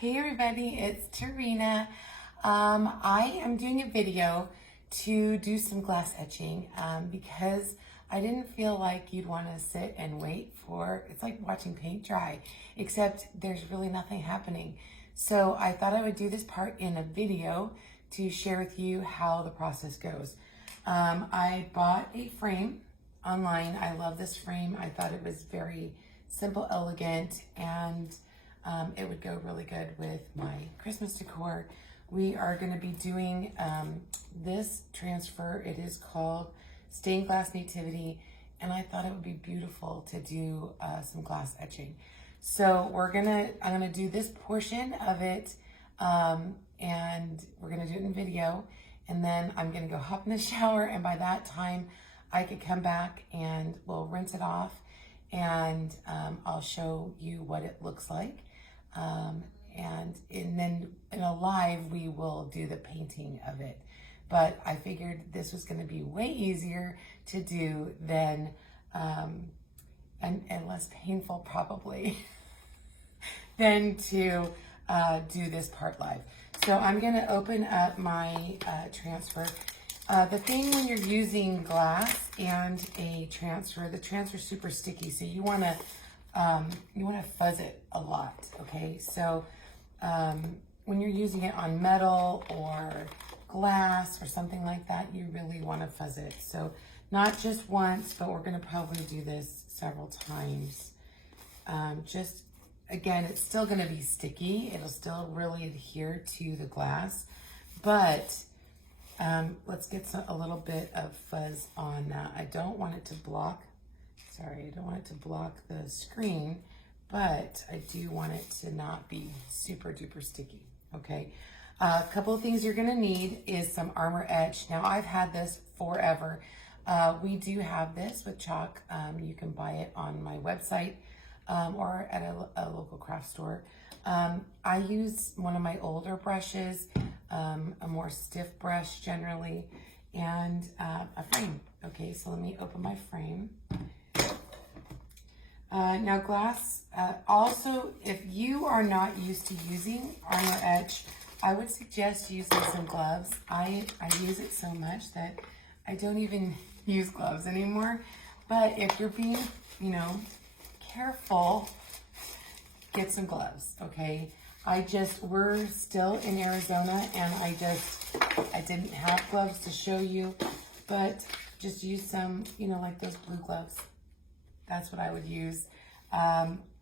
Hey everybody, it's Tarina. I am doing a video to do some glass etching because I didn't feel like you'd want to sit and wait for, it's like watching paint dry, except there's really nothing happening. So I thought I would do this part in a video to share with you how the process goes. I bought a frame online. I love this frame. I thought it was very simple, elegant, and it would go really good with my Christmas decor. We are going to be doing this transfer. It is called Stained Glass Nativity, and I thought it would be beautiful to do some glass etching. So I'm gonna do this portion of it, and we're gonna do it in video, and then I'm gonna go hop in the shower, and by that time I could come back and we'll rinse it off, and I'll show you what it looks like. And then in a live, we will do the painting of it. But I figured this was going to be way easier to do than, and less painful probably, than to do this part live. So I'm going to open up my transfer. The thing when you're using glass and a transfer, the transfer's super sticky, so you want to fuzz it a lot, okay? So when you're using it on metal or glass or something like that, you really want to fuzz it. So not just once, but we're going to probably do this several times. Again, it's still going to be sticky. It'll still really adhere to the glass, but let's get a little bit of fuzz on that. I don't want it to block. Sorry, I don't want it to block the screen, but I do want it to not be super duper sticky, okay? A couple of things you're gonna need is some Armor Etch. Now, I've had this forever. We do have this with chalk. You can buy it on my website or at a local craft store. I use one of my older brushes, a more stiff brush generally, and a frame. Okay, so let me open my frame. Now glass, also, if you are not used to using Armor Etch, I would suggest using some gloves. I use it so much that I don't even use gloves anymore. But if you're being, careful, get some gloves, okay? We're still in Arizona, and I didn't have gloves to show you, but just use some, like those blue gloves. That's what I would use.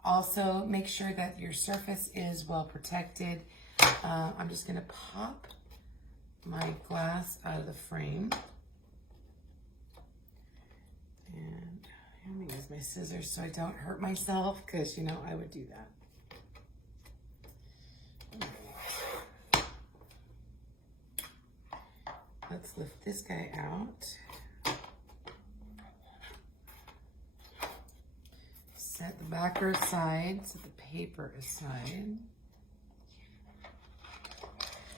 Also, make sure that your surface is well protected. I'm just gonna pop my glass out of the frame. And I'm gonna use my scissors so I don't hurt myself, because I would do that. Let's lift this guy out. Set the backer aside, set the paper aside.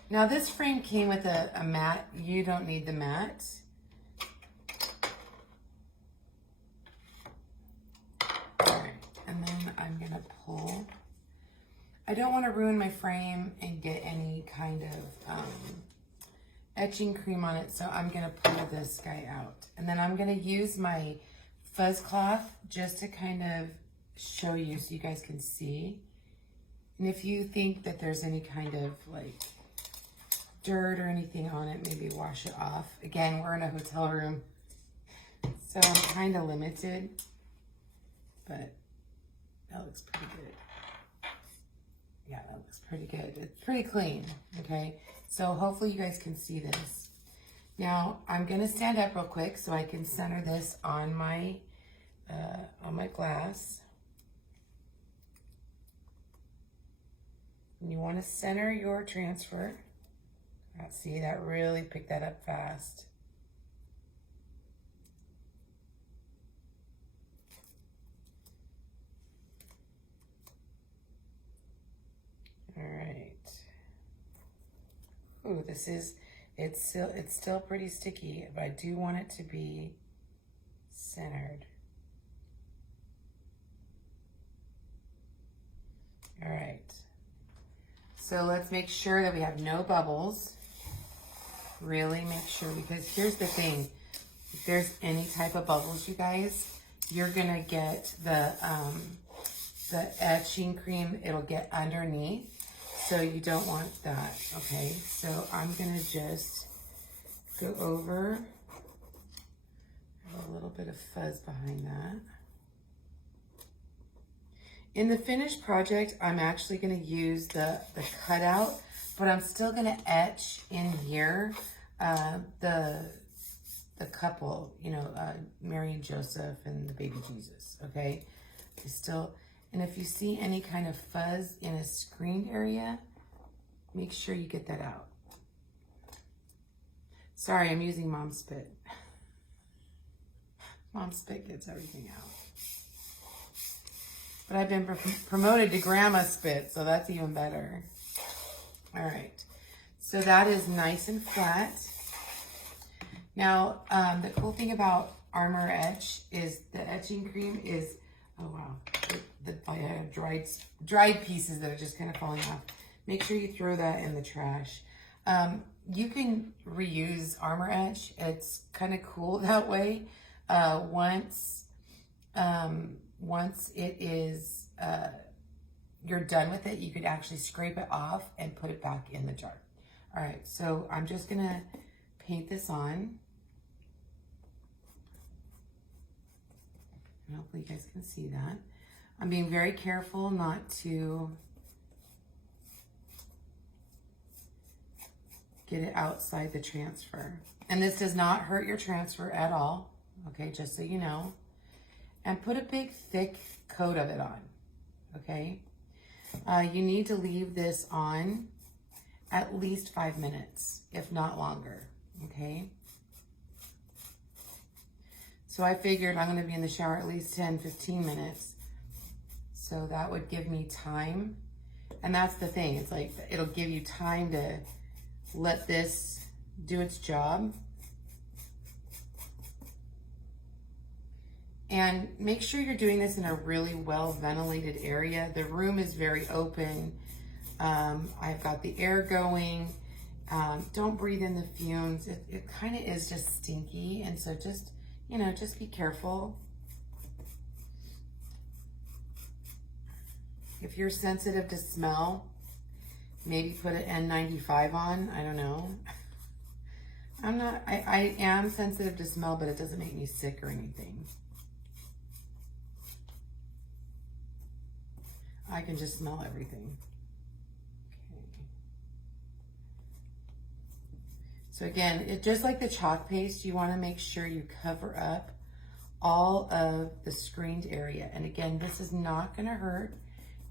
Now this frame came with a mat. You don't need the mat. All right, and then I'm gonna pull. I don't want to ruin my frame and get any kind of etching cream on it, so I'm gonna pull this guy out. And then I'm gonna use my fuzz cloth just to kind of show you so you guys can see. And if you think that there's any kind of like dirt or anything on it, maybe wash it off. Again, we're in a hotel room, so I'm kind of limited, but that looks pretty good. Yeah, that looks pretty good. It's pretty clean, okay? So hopefully you guys can see this. Now, I'm gonna stand up real quick so I can center this on my glass. And you want to center your transfer. See, that really picked that up fast. All right. Ooh, it's still pretty sticky, but I do want it to be centered. All right. So let's make sure that we have no bubbles. Really make sure, because here's the thing. If there's any type of bubbles, you guys, you're gonna get the etching cream, it'll get underneath. So you don't want that, okay? So I'm gonna just go over a little bit of fuzz behind that. In the finished project, I'm actually gonna use the cutout, but I'm still gonna etch in here the couple, you know, Mary and Joseph and the baby Jesus, okay? And if you see any kind of fuzz in a screened area, make sure you get that out. Sorry, I'm using Mom Spit. Mom Spit gets everything out. But I've been promoted to Grandma Spit, so that's even better. All right, so that is nice and flat. Now, the cool thing about Armor Etch is the etching cream is, oh wow, I have dried pieces that are just kind of falling off. Make sure you throw that in the trash. You can reuse Armor Etch. It's kind of cool that way. Once it is, you're done with it, you could actually scrape it off and put it back in the jar. All right, so I'm just gonna paint this on. And hopefully you guys can see that. I'm being very careful not to get it outside the transfer. And this does not hurt your transfer at all, okay, just so you know. And put a big, thick coat of it on, okay? You need to leave this on at least 5 minutes, if not longer, okay? So I figured I'm gonna be in the shower at least 10, 15 minutes. So that would give me time. And that's the thing, it's like, it'll give you time to let this do its job. And make sure you're doing this in a really well ventilated area. The room is very open. I've got the air going. Don't breathe in the fumes. It kind of is just stinky. And so just, you know, just be careful. If you're sensitive to smell, maybe put an N95 on. I don't know. I am sensitive to smell, but it doesn't make me sick or anything. I can just smell everything. Okay. So again, just like the chalk paste, you want to make sure you cover up all of the screened area. And again, this is not going to hurt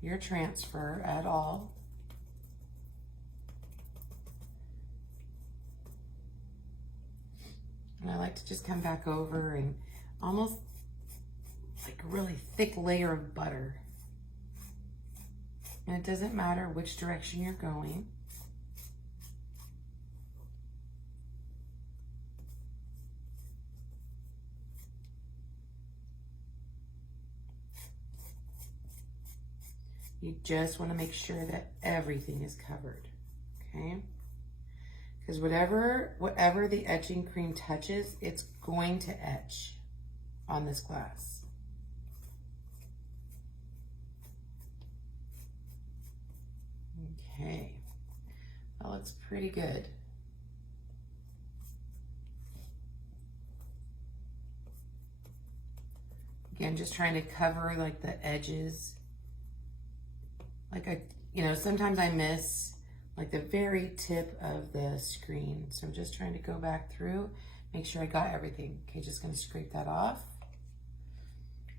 your transfer at all. And I like to just come back over and almost like a really thick layer of butter. And it doesn't matter which direction you're going. You just want to make sure that everything is covered, okay? Because whatever the etching cream touches, it's going to etch on this glass. Okay, that looks pretty good. Again, just trying to cover like the edges. Like sometimes I miss like the very tip of the screen. So I'm just trying to go back through, make sure I got everything. Okay, just gonna scrape that off.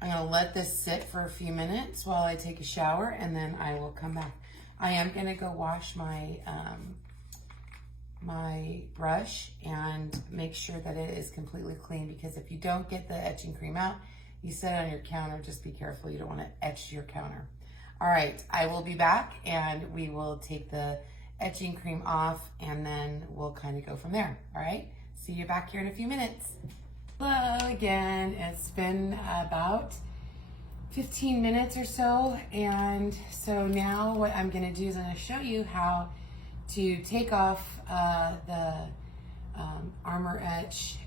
I'm gonna let this sit for a few minutes while I take a shower, and then I will come back. I am gonna go wash my my brush and make sure that it is completely clean, because if you don't get the etching cream out, you set it on your counter, just be careful. You don't wanna etch your counter. All right, I will be back and we will take the etching cream off and then we'll kind of go from there, all right? See you back here in a few minutes. Hello again, it's been about 15 minutes or so. And so now what I'm gonna do is I'm gonna show you how to take off the Armor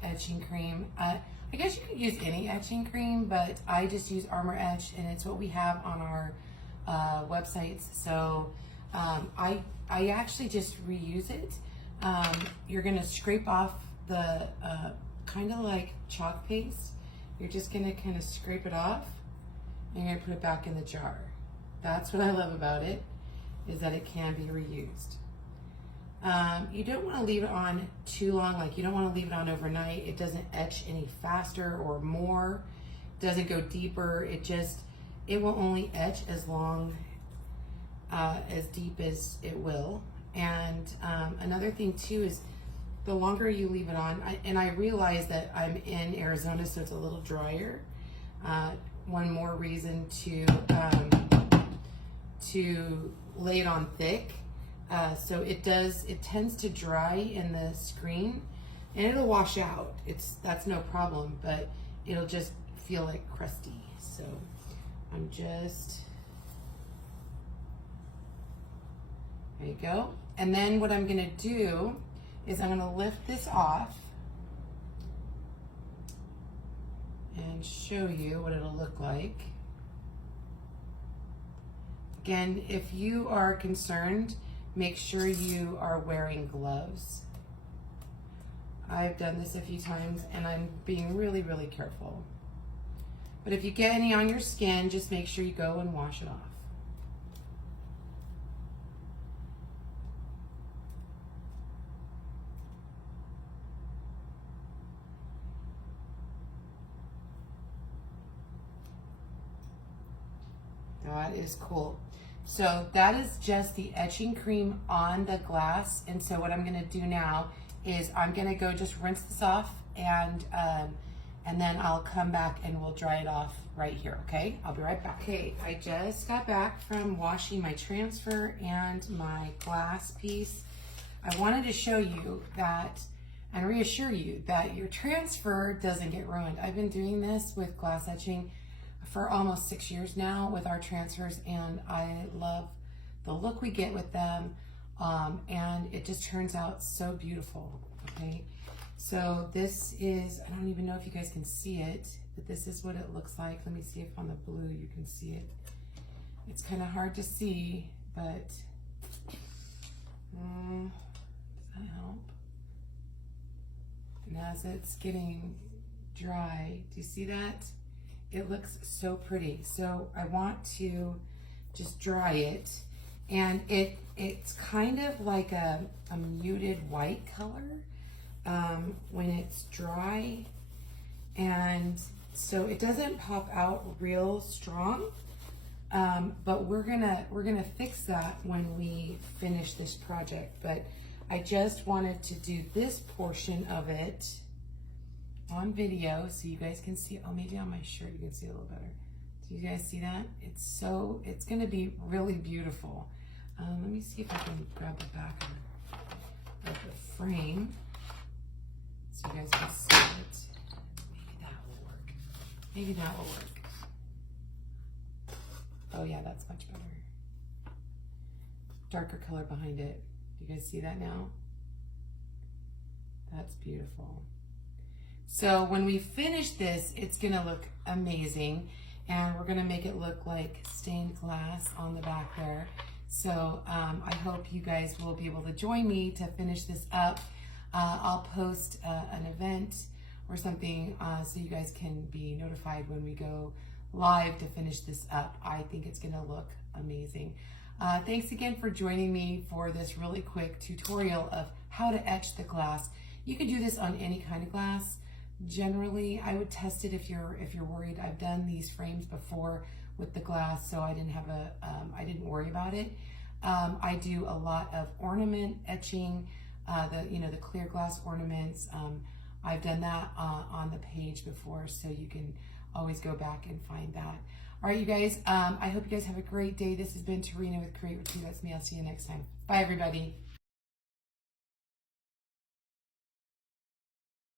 etching cream. I guess you could use any etching cream, but I just use Armor Etch, and it's what we have on our websites. So I actually just reuse it. You're gonna scrape off the kind of like chalk paste. You're just gonna kind of scrape it off, and you're gonna put it back in the jar. That's what I love about it, is that it can be reused. You don't want to leave it on too long. Like, you don't want to leave it on overnight. It doesn't etch any faster or more. It doesn't go deeper. It will only etch as long, as deep as it will. And another thing too is the longer you leave it on, and I realize that I'm in Arizona, so it's a little drier. One more reason to lay it on thick. So it tends to dry in the screen, and it'll wash out. That's no problem, but it'll just feel like crusty. So there you go. And then what I'm gonna do is I'm gonna lift this off and show you what it'll look like. Again, if you are concerned, make sure you are wearing gloves. I've done this a few times, and I'm being really, really careful. But if you get any on your skin, just make sure you go and wash it off. That is cool. So that is just the etching cream on the glass. And so what I'm gonna do now is I'm gonna go just rinse this off, and then I'll come back and we'll dry it off right here, okay? I'll be right back. Okay, I just got back from washing my transfer and my glass piece. I wanted to show you that and reassure you that your transfer doesn't get ruined. I've been doing this with glass etching for almost 6 years now with our transfers, and I love the look we get with them, and it just turns out so beautiful, okay? So this is, I don't even know if you guys can see it, but this is what it looks like. Let me see if on the blue you can see it. It's kind of hard to see, but does that help? And as it's getting dry, do you see that? It looks so pretty. So I want to just dry it, and it's kind of like a muted white color when it's dry, and so it doesn't pop out real strong, but we're gonna fix that when we finish this project. But I just wanted to do this portion of it on video so you guys can see. Oh, maybe on my shirt you can see a little better. Do you guys see that? It's gonna be really beautiful. Let me see if I can grab the back of the frame so you guys can see it. Maybe that will work. Maybe that will work. Oh yeah, that's much better. Darker color behind it. You guys see that now? That's beautiful. So when we finish this, it's gonna look amazing, and we're gonna make it look like stained glass on the back there. So I hope you guys will be able to join me to finish this up. I'll post an event or something so you guys can be notified when we go live to finish this up. I think it's gonna look amazing. Thanks again for joining me for this really quick tutorial of how to etch the glass. You can do this on any kind of glass. Generally, I would test it if you're worried. I've done these frames before with the glass, so I didn't worry about it. I do a lot of ornament etching, the clear glass ornaments. I've done that on the page before, so you can always go back and find that. All right, you guys, I hope you guys have a great day. This has been Tarina with Create With You. That's me. I'll see you next time. Bye, everybody.